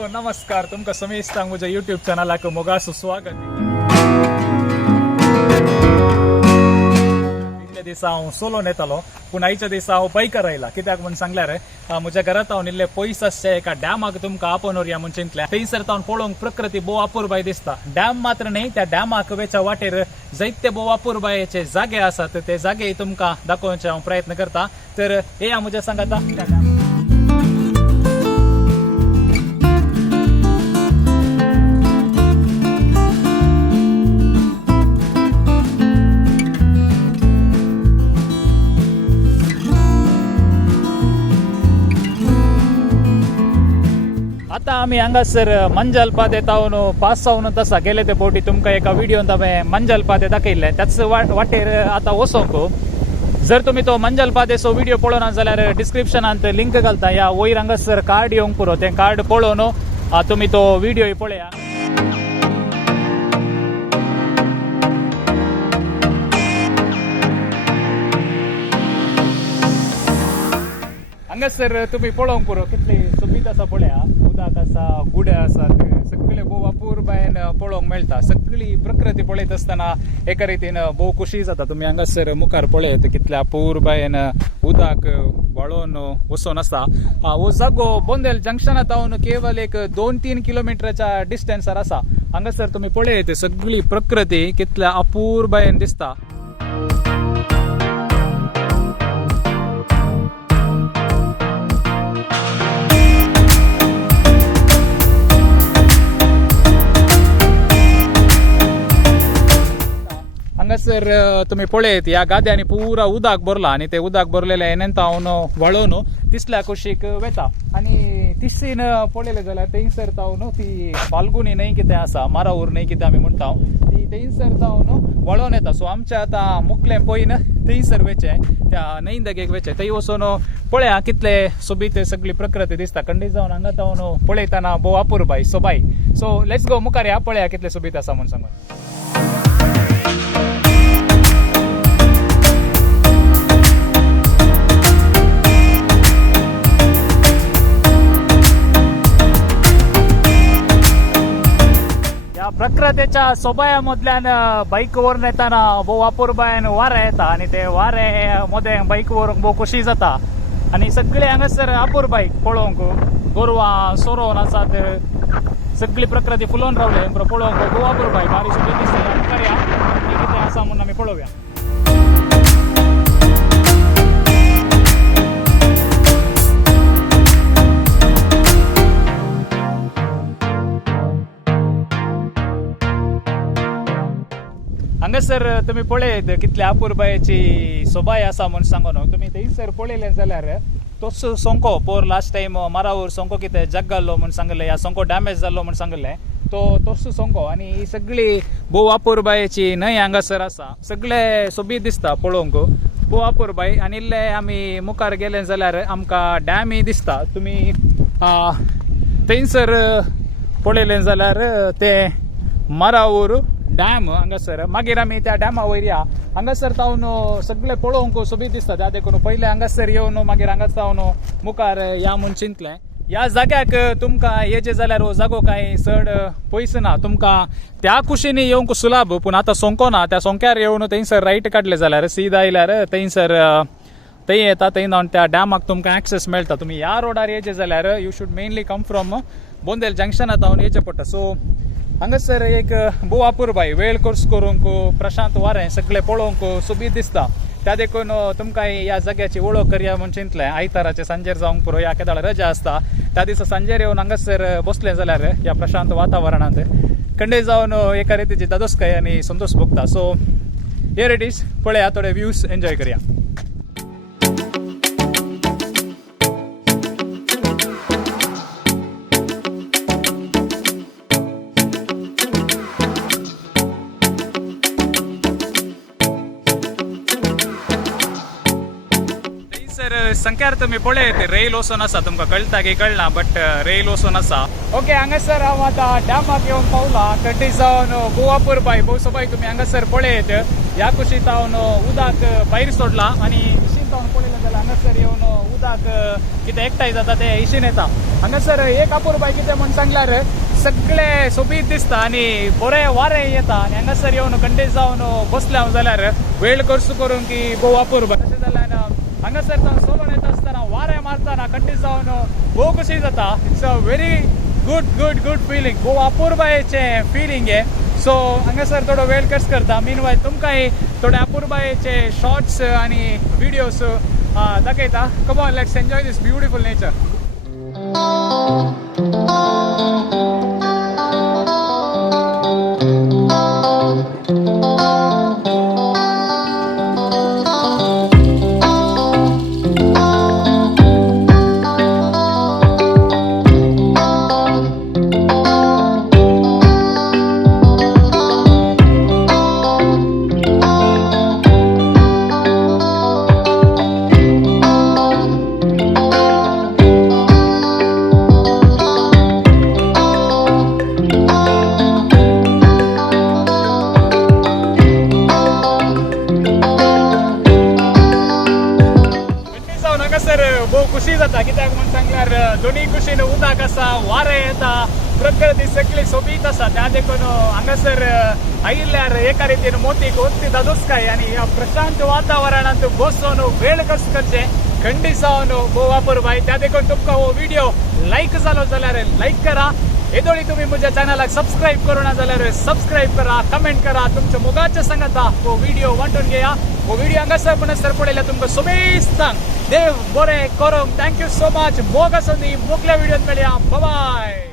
Hello नमस्कार तुमका समेश म्हज्या यूट्यूब चॅनलाक मोगासो स्वागत इतल्या दिसा हांव सोलोन येतालो पूण आयच्या दिसा हांव बायकार आयला कित्याक म्हण सांगल्यार म्हज्या घरांत हांव इल्ले पयस आसचे एका डॅमाक तुमकां आपोवन व्हरया म्हण चिंतलें थंयसर तावन पळोवंक प्रकृती भोव अपुरबाय दिसता डॅम मात्र न्ही त्या डॅमाक वेच्या वाटेर जायते भोव अपुरबायेचे जागे आसात ते जागे तुमकां दाखोवचे हांव प्रयत्न करता तर हे म्हज्या सांगाता त्या डॅम आता आम्ही हांगासर मंजल पादे तावन पास जावन तसा गेले ते बोटी तुमकां एका व्हिडिओन हांवें मंजल पादे दाखयल्ले त्याच वाटेर आता वचोंक जर तुम्ही तो मंजल पादेचो व्हिडिओ पळोवना जाल्यार डिस्क्रिप्शनांत लिंक घालता ह्या वयर हांगासर कार्ड येवंक पुरो तें कार्ड पळोवन तुम्ही तो व्हिडिओ पळया हांगासर तुम्ही पळोवंक पुरो कितली सुबीत आसा पळया उदक आसा गुडे आसात सगळे भोव अपुरबायेन पळोवंक मेळटा सगळी प्रकृती पळयत आसतना एका रितीन भोव खुशी जाता तुम्ही हांगासर मुखार पळयत कितल्या अपुरबायेन उदक वळोवन वचून आसा हो जागो बोंदेल जंक्शना तावन केवळ एक 2-3 किलोमिटरच्या डिस्टन्सार आसा हांगासर तुम्ही पळयत सगळी प्रकृती कितल्या अपुरबायेन दिसता हांगासर तुम्ही पळयत ह्या गाद्यांनी पुरा उदक भरला आणि ते उदक भरलेले हेनेंत हांव व्हाळोवन तिसल्या कुशीक वेता आणि तिसीन पळयलें जाल्यार थंयसर तावन ती फाल्गुनी न्हंय कितें आसा मारावूर न्हंय कितें आमी म्हणटा ती थंयसर तावन वळोवन येता सो आमचें आतां मुखलें पयन थंयसर वेचे त्या न्हंय देगेक वेचे थंय वचून पळया कितले सोबीत सगळी प्रकृती दिसता खंडीत जावन हांगा तावन पळयतना भोव अपुरबाय सोबाय सो लेट्स गो मुखार या पळया कितले सोबीत आसा म्हूण सांगून प्रकृतीच्या सोबायामधल्यान बाईक वरून येताना भोव अपुरबायेन वारें येता आणि ते वारें मध्ये बाईक व्हरूंक भोव खोशी जाता आणि सगळे हांगासर अपुरबायक पळोवंक गोरवां सोरोन आसात सगळी प्रकृती फुलोवन रावले पळोवंक भोव अपुरबाय बारीक सुद्दां दिसता कितें आसा म्हणून आमी पळोवया हांगासर तुम्ही पळयत कितल्या अपुरबायेची सोबाय आसा म्हूण सांगून तुम्ही थंयसर पळयलें जाल्यार तोच सोंको पोर लास्ट टायम मारावूर सोंको कितें जग घाल्लो म्हूण सांगलें या सोंको डॅमेज जाल्लो म्हूण सांगलें तो तोच सोंको आनी ही सगळी भोव अपुरबायेची न्हंय हांगासर आसा सगळे सोबीत दिसता पळोवंक भोव अपुरबाय आनी इल्ले आमी मुखार गेले जाल्यार आमकां डॅमय दिसता तुमी थंयसर पळयलें जाल्यार ते मारावूर डॅम हांगासर मागीर आमी त्या डॅमा वयर या हांगासर तावन सगळे पळोवंक सोबीत दिसता त्या देखून पयले हांगासर येवन मागीर हांगाच तावन मुखार या म्हूण चिंतलें ह्या जाग्याक तुमकां येचे जाल्यार हो जागो कांय चड पयस ना तुमकां त्या कुशीनी येवंक सुलभ पूण आतां सोंको ना त्या सोंक्यार येवन थंयसर रायट काडले जाल्यार सीदा आयल्यार थंयसर थंय येता थंय जावन त्या डॅमाक तुमकां एक्सेस मेळटा तुमी ह्या रोडार येचे जाल्यार you should mainly come from Bondel जंक्शना तावन येचें पडटा सो हांगासर एक भोव अपुरबाय वेळ कोर्स करूंक प्रशांत वारें सगळें पळोवंक सोबीत दिसता त्या देखून तुमकां ह्या जाग्याची वळख करया म्हूण चिंतलें आयताराचे सांजेर जावंक पुरो ह्या केदाळ रजा आसता त्या दिसा सांजेर येवन हांगासर बसलें जाल्यार ह्या प्रशांत वातावरणांत खंडे जावन एका रितीची दादोसकाय आनी संतोष भोगता सो हियर इट इज पळया थोडे व्ह्यूज एन्जॉय करया संख्यार तुम्ही पळयत रेल वचून आसा तुमकां कळटा की कळना बट रेल वचून आसा ओके हांगासर हांव आतां डॅमाक येवन पावला खंडीत जावन भोव अपुरबाय भोव सोबाय तुमी हांगासर पळयत ह्या कुशीत हांव उदक भायर सोडला आनी कुशीन हांव पळयलें जाल्यार हांगासर येवन उदक कितें एकठांय जाता ते इशीन येता. हांगासर एक अपुरबाय कितें म्हण सांगल्यार सगळे सोबीत दिसता आनी बरें वारें येता आनी हांगासर येवन कंडीस जावन बसले हांव जाल्यार वेळ करचो करून की भोव अपुरबाय. तशें जाल्यार हांगासर सोलोन येता आसतना वारें मारतना कंडीस जावन भोव खोशी जाता. It's a very good good good feeling. भोव अपुरबायेचें फिलींग हे. सो हांगासर थोडो वेळ खर्च करता. मीनवायल तुमकांय थोडे अपुरबायेचे शॉर्ट्स आनी व्हिडियोज दाखयता. Come on, let's enjoy this beautiful nature. भोव खुशी जाता. कित्याक म्हण सांगल्यार दोनी कुशीन उदक आसा, वारें येता, प्रकृती सगळी सोबीत आसा. त्या देखून हांगासर आयिल्ल्यार एका रितीन मोतीक वस्ती दादोसकाय आनी ह्या प्रशांत वातावरणांत बसून वेळ खर्च करचे खंडी जावन भोव अपुरबाय. त्या देखून तुमकां हो व्हिडिओ लायक जालो जाल्यार लायक करा. येदोळी तुम्ही म्हज्या चॅनलाक सबस्क्राईब करूना जाल्यार सबस्क्राईब करा, कमेंट करा, तुमच्या मोगाच्या सांगाता हो व्हिडिओ वांटून घेया. हो व्हिडिओ हांगासर म्हणसर पळयल्यार तुमकां सोबेस्तांक देव बरें करूंक. Thank you so much. मोग आसूं दी. मोगल्या व्हिडिओत मेळया. Bye bye.